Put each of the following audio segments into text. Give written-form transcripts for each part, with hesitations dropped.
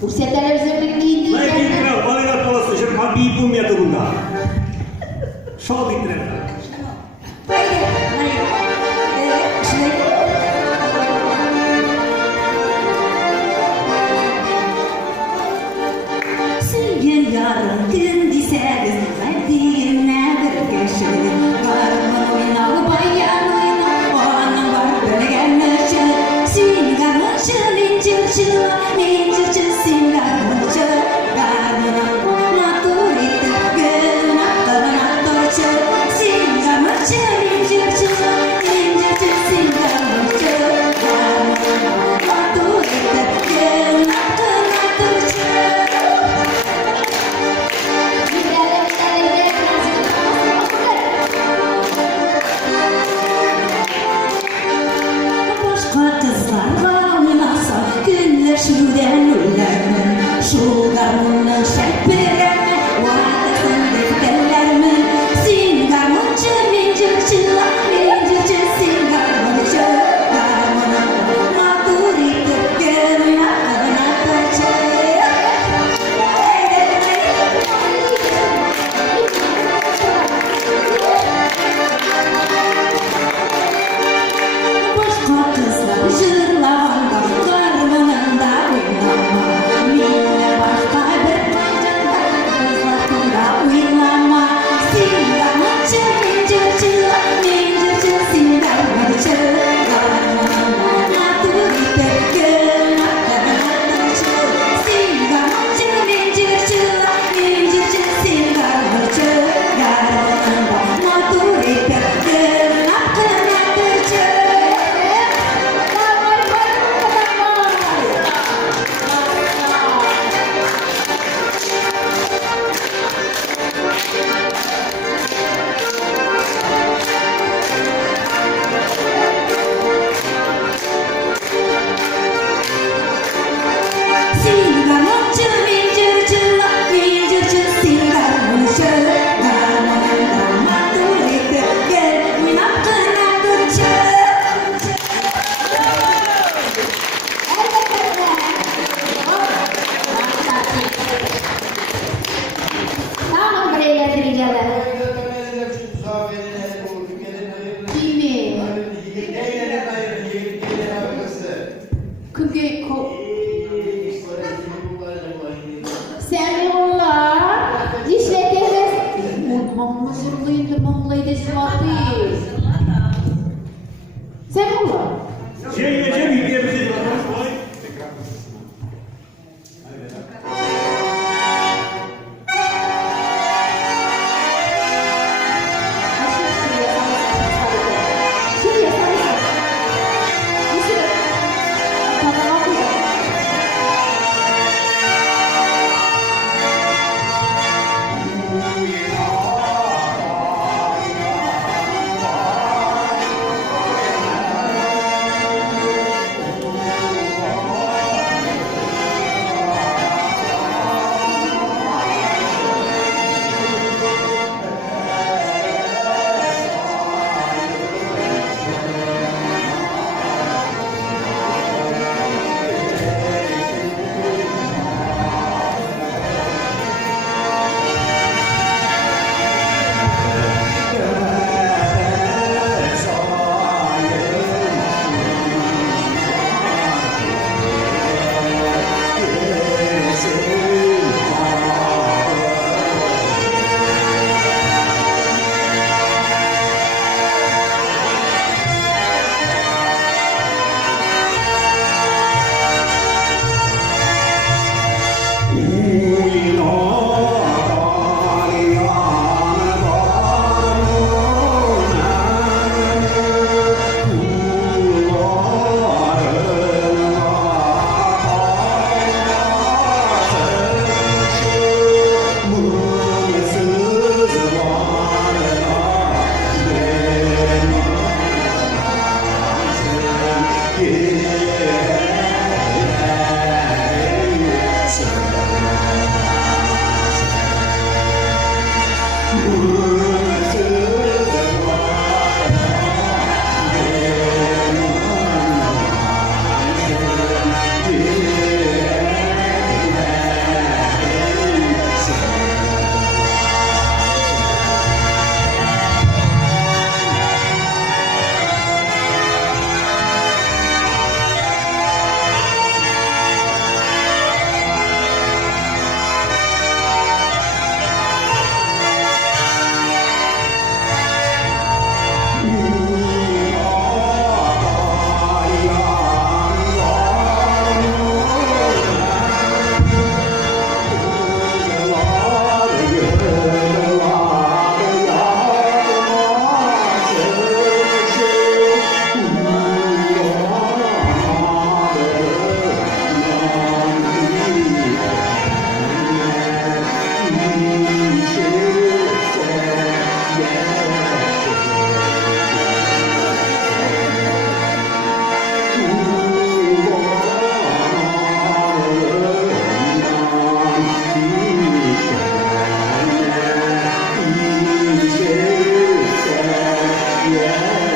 Kursi televizyonun giyindiği Nah, ini kira balik ke pola station, pagi pun dia tunggu. Show di tren. Sevgen yarın gün diseriz, verdiğin nedir geçirir. Karımın oynağı bayan oynağı, o annem var böyle gelmişim. Singarın çıl incir çıl, incir çıl singarın çıl. Karımın naturite, gün aktarın aktar çıl. Singarın çıl incir çıl, incir çıl singarın çıl. Karımın naturite, gün aktarın aktar çıl. Başka kızlarla oynasa günler şuradan öllermi? Şu garmunun şerplerimi vaadetsin defterlerimi? Sin garmuncu mincirçila, mincirçi sin garmuncu. Garmunun naturite gelin adına kaçı. Başka kızlar jırlavanda, karnımında oynama. Minne başka bir bacanda, kızlarında oynama. Singarmacı, mincirçila, mincirçi singarmacı. Karnımında naturite, gün aktarın aktarıcı. Singarmacı, mincirçila, mincirçi singarmacı. Karnımında naturite, gün aktarın aktarıcı. Singarmacı, mincirçila, mincirçi singarmacı. Garmununda naturite, gelin aktarın aktarıcı. Tamam buraya getireceğler. Kimi? Kıgı ko... Semihullah işleteceğiz. Mutmamlı zırlıydı, mamlıydı, sıvatı. Semihullah. Cem, dia mesti.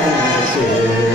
sensin.